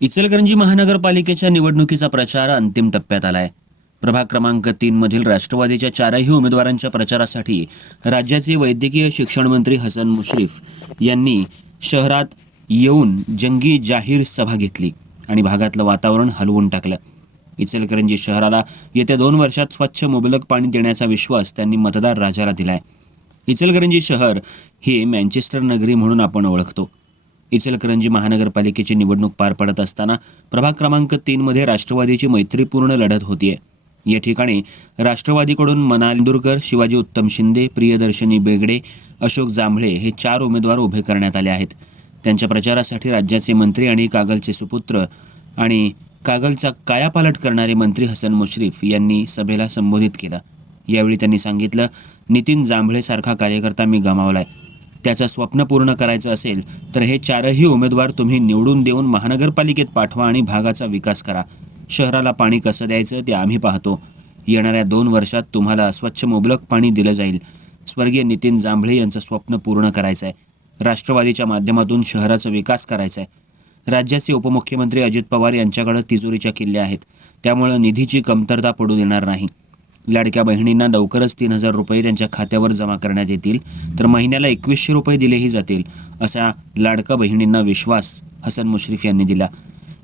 इचलकरंजी महानगरपालिकेच्या निवडणुकीचा प्रचार अंतिम टप्प्यात आलाय. प्रभाग क्रमांक तीन मधील राष्ट्रवादीच्या चारही उमेदवारांच्या प्रचारासाठी राज्याचे वैद्यकीय शिक्षण मंत्री हसन मुश्रीफ यांनी शहरात येऊन जंगी जाहीर सभा घेतली आणि भागातलं वातावरण हलवून टाकलं. इचलकरंजी शहराला येत्या दोन वर्षात स्वच्छ मुबलक पाणी देण्याचा विश्वास त्यांनी मतदार राजाला दिलाय. इचलकरंजी शहर हे मँचेस्टर नगरी म्हणून आपण ओळखतो. इचलकरंजी महानगरपालिकेची निवडणूक पार पडत असताना प्रभाग क्रमांक तीनमध्ये राष्ट्रवादीची मैत्रीपूर्ण लढत होतीये. या ठिकाणी राष्ट्रवादीकडून मनालदुरकर शिवाजी उत्तम शिंदे प्रियदर्शनी बेगडे अशोक जांभळे हे चार उमेदवार उभे करण्यात आले आहेत. त्यांच्या प्रचारासाठी राज्याचे मंत्री आणि कागलचे सुपुत्र आणि कागलचा कायापालट करणारे मंत्री हसन मुश्रीफ यांनी सभेला संबोधित केलं. यावेळी त्यांनी सांगितलं नितीन जांभळेसारखा कार्यकर्ता मी गमावलाय. त्याचं स्वप्न पूर्ण करायचं असेल तर हे चारही उमेदवार तुम्ही निवडून देऊन महानगरपालिकेत पाठवा आणि भागाचा विकास करा. शहराला पाणी कसं द्यायचं ते आम्ही पाहतो. येणाऱ्या दोन वर्षात तुम्हाला स्वच्छ मुबलक पाणी दिलं जाईल. स्वर्गीय नितीन जांभळे यांचं स्वप्न पूर्ण करायचं आहे राष्ट्रवादीच्या माध्यमातून शहराचा विकास करायचा आहे राज्याचे उपमुख्यमंत्री अजित पवार यांच्याकडे तिजोरीच्या किल्ल्या आहेत. त्यामुळं निधीची कमतरता पडू देणार नाही. लाडक्या बहिणींना लवकरच तीन हजार रुपये त्यांच्या खात्यावर जमा करण्यात येतील. तर महिन्याला एकवीसशे रुपये दिलेही जातील असा लाडका बहिणींना विश्वास हसन मुश्रीफ यांनी दिला.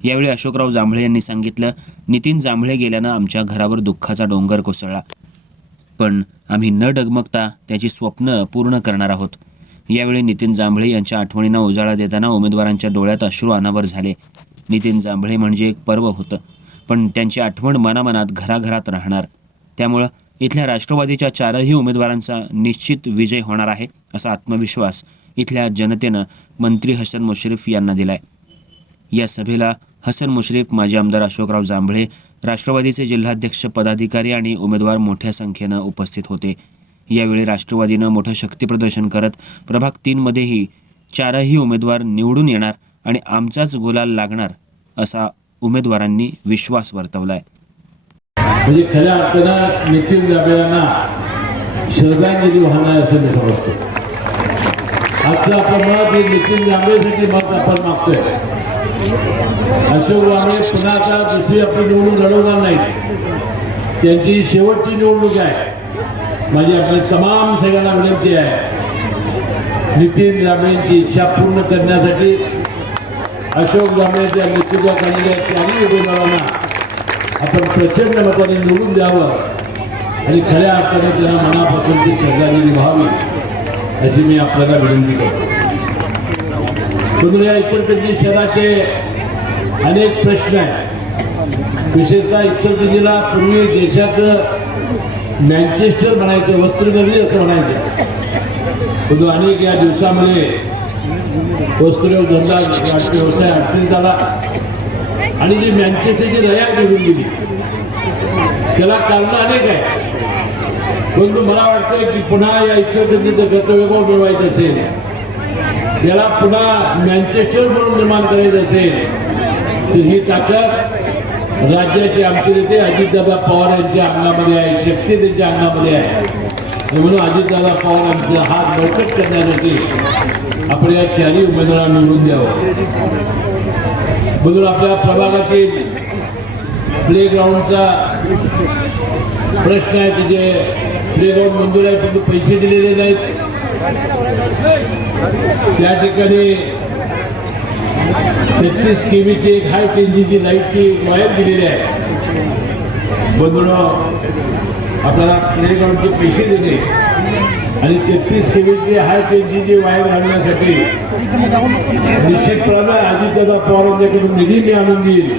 यावेळी अशोकराव जांभळे यांनी सांगितलं नितीन जांभळे गेल्यानं आमच्या घरावर दुःखाचा डोंगर कोसळला. पण आम्ही न डगमगता त्याची स्वप्न पूर्ण करणार आहोत. यावेळी नितीन जांभळे यांच्या आठवणींना उजाळा देताना उमेदवारांच्या डोळ्यात अश्रू अनावर झाले. नितीन जांभळे म्हणजे एक पर्व होतं पण त्यांची आठवण मनामनात घराघरात राहणार. त्यामुळं इथल्या राष्ट्रवादीच्या चारही उमेदवारांचा निश्चित विजय होणार आहे असा आत्मविश्वास इथल्या जनतेनं मंत्री हसन मुश्रीफ यांना दिलाय. या सभेला हसन मुश्रीफ माजी आमदार अशोकराव जांभळे राष्ट्रवादीचे जिल्हाध्यक्ष पदाधिकारी आणि उमेदवार मोठ्या संख्येनं उपस्थित होते. यावेळी राष्ट्रवादीनं मोठं शक्तीप्रदर्शन करत प्रभाग तीनमध्येही चारही उमेदवार निवडून येणार आणि आमचाच गुलाल लागणार असा उमेदवारांनी विश्वास वर्तवला आहे म्हणजे खऱ्या अर्थानं नितीन जांभळ्यांना श्रद्धांजली वाहणार असं मी समजतो. आजचं आपण मत हे नितीन जांभळेसाठी मत आपण मागतोय. अशोक जांभळे पुन्हा आता दुसरी आपली निवडणूक लढवणार नाही. त्यांची शेवटची निवडणूक आहे. माझी आपल्या तमाम सगळ्यांना विनंती आहे. नितीन जांभळेंची इच्छा पूर्ण करण्यासाठी अशोक जांभळेच्या नेतृत्वाखाली चारही उमेदवारांना आपण प्रचंड मताने निवडून द्यावं. आणि खऱ्या अर्थाने त्यांना मनापासून ती श्रद्धांजली व्हावी अशी मी आपल्याला विनंती करतो. म्हणून या इचलकरंजी शहराचे अनेक प्रश्न आहेत. विशेषतः इचलकरंजीला पूर्वी देशाचं मॅन्चेस्टर म्हणायचं वस्त्रनगरी असं म्हणायचं. परंतु अनेक या दिवसामध्ये वस्त्र धंदा व्यवसाय अडचणीत आला. आणि जी मँचेस्टरची रया निघून गेली त्याला कारण अनेक आहे. परंतु मला वाटतं की पुन्हा या इच्छाशक्तीचं गतवैभव मिळवायचं असेल? त्याला पुन्हा मँचेस्टर म्हणून निर्माण करायचं असेल तर ही ताकद राज्याचे आमचे नेते अजितदादा पवार यांच्या अंगामध्ये आहे शक्ती त्यांच्या अंगामध्ये आहे. म्हणून अजितदादा पवार यांचा हात बळकट करण्यासाठी आपण या चारही उमेदवारांना निवडून द्यावं. म्हणून आपल्या प्रभागातील प्लेग्राऊंडचा प्रश्न आहे तिथे प्लेग्राऊंड मंजूर आहे परंतु पैसे दिलेले नाहीत. त्या ठिकाणी तेहतीस केवीची एक हाय टेंजीची लाईटची वायर दिलेली आहे. बंधनं आपल्याला प्लेग्राऊंडचे पैसे देते आणि तेहतीस केवीची हाय टेन्शनची वायर घालण्यासाठी निश्चितपणे अजितदादा पवार यांच्याकडून निधी मी आणून देईल.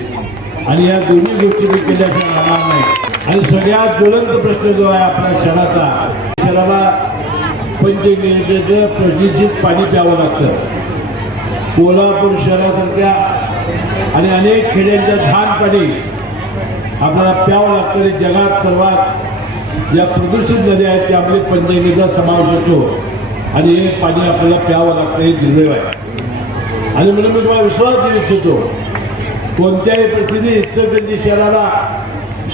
आणि या दोन्ही गोष्टी मी केल्याशिवाय राहणार नाही. आणि सगळ्यात ज्वलंत प्रश्न जो आहे आपल्या शहराचा शहराला पंचगंगेचं प्रदूषित पाणी प्यावं लागतं. कोल्हापूर शहरासारख्या आणि अनेक खेड्यांच्या धान पाणी आपल्याला प्यावं लागतं आणि जगात सर्वात ज्या प्रदूषित नद्या आहेत त्यामध्ये पंचगंगेचा समावेश होतो. आणि हे पाणी आपल्याला प्यावं लागतं हे दुर्दैव आहे. आणि म्हणून मी तुम्हाला विश्वास देऊ इच्छितो कोणत्याही परिस्थितीत इचलकरंजी शहराला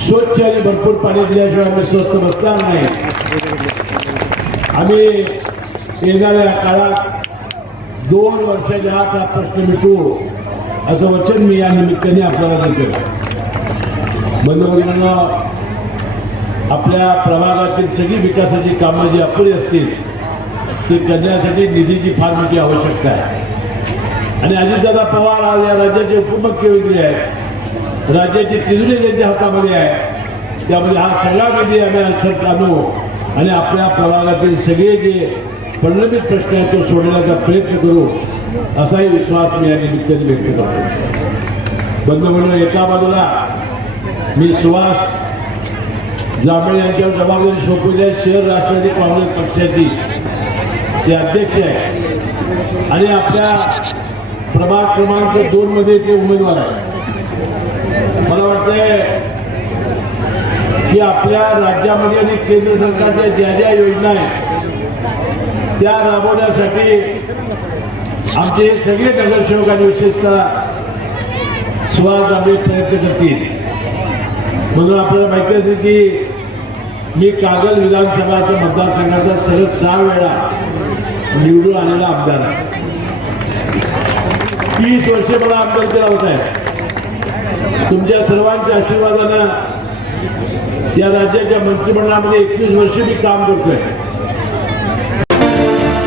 स्वच्छ आणि भरपूर पाणी दिल्याशिवाय आम्ही स्वस्त बसणार नाही. आम्ही येणाऱ्या काळात दोन वर्षाच्या आत हा प्रश्न मिटवू असं वचन मी या निमित्ताने आपल्याला देतो बंधुभगिनींना आपल्या प्रभागातील सगळी विकासाची कामं जी अपुरी असतील ती करण्यासाठी निधीची फार मोठी आवश्यकता आहे. आणि अजितदादा पवार आज या राज्याचे उपमुख्यमंत्री आहेत. राज्याची तिजोरी त्यांच्या हातामध्ये आहे. त्यामध्ये हा सगळा निधी आम्ही खर्च आणू आणि आपल्या प्रभागातील सगळे जे प्रलंबित प्रश्न आहेत तो सोडवण्याचा प्रयत्न करू असाही विश्वास मी या निमित्ताने व्यक्त करतो. बंद म्हणून एका बाजूला मी सुहास जांभळे यांच्यावर जबाबदारी सोपवली आहे. शहर राष्ट्रवादी काँग्रेस पक्षाची. ते अध्यक्ष आहे. आणि आपल्या प्रभाग क्रमांक दोन मध्ये ते उमेदवार आहे मला वाटतंय की आपल्या राज्यामध्ये आणि केंद्र सरकारच्या ज्या ज्या योजना आहेत त्या राबवण्यासाठी आमचे सगळे नगरसेवक आणि विशेषतः सुहास आंबे प्रयत्न करतील. म्हणून आपल्याला माहिती असेल की मी कागल विधानसभाच्या मतदारसंघाचा सलग सहा वेळा निवडून आलेला आमदार आहे. तीस वर्षे मला आमदार केला होत. आहे तुमच्या सर्वांच्या आशीर्वादानं या राज्याच्या मंत्रिमंडळामध्ये एकवीस वर्षे मी काम करतोय.